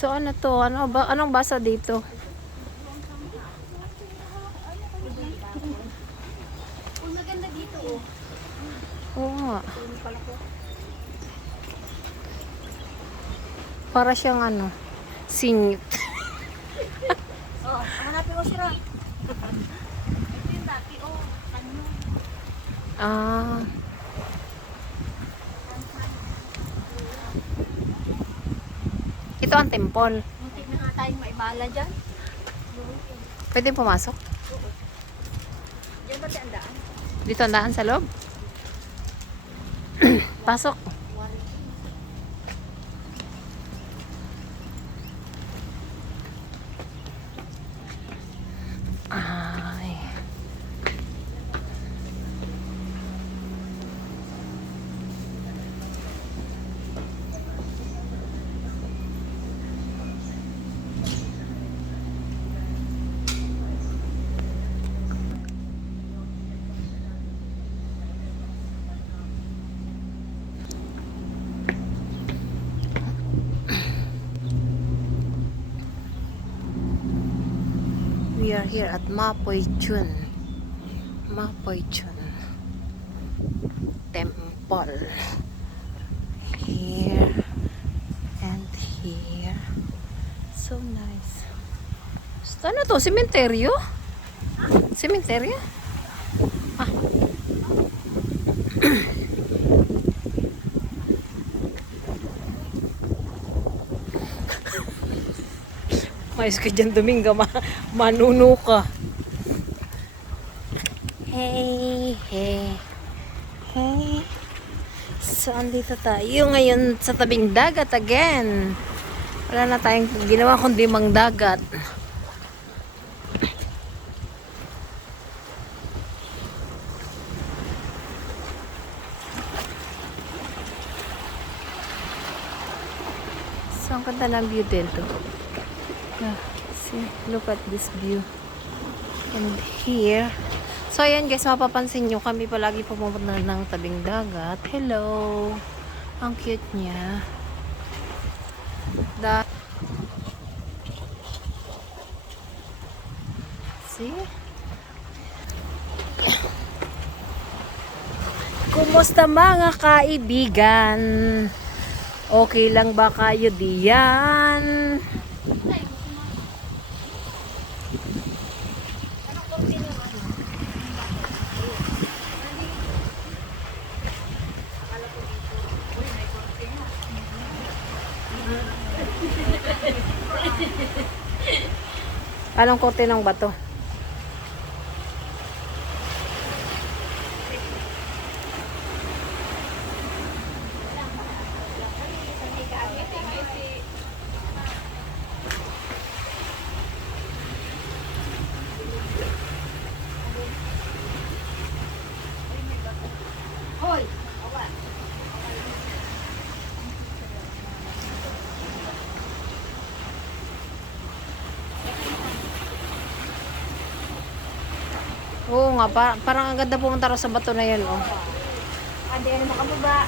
So ano to? Ano ba anong basa dito? Uy, maganda dito oh. Oo nga. Para siyang ano, singit. Oh, hanapin ko sira. Ito yung dati oh. Tanyo. Ah. Ito ang temple. Muntik na nga tayong maibala dyan. Pwede pumasok? Diyan ba ang daan? Dito ang daan sa loob? Pasok. Ay. We are here at Mapoy Chun. Mapoy Chun Temple. Here and here. So nice. Ano to? Sementeryo? Sementeryo? Ah. Mayos ka dyan, Dominga. Manuno ka. Hey, hey, hey. So, andito tayo ngayon sa tabing dagat again. Wala na tayong ginawa kundi mang dagat. So, ang ganda ng view dito. See, look at this view. And here. So, ayan guys, mapapansin nyo, kami palagi pumunta ng tabing dagat. Hello! Ang cute niya. See? Kumusta mga kaibigan? Okay lang ba kayo diyan? Anong korte ng bato? Hoy! Oo nga, parang ang ganda pumunta rin sa bato na yan, oh. Hindi na makababa.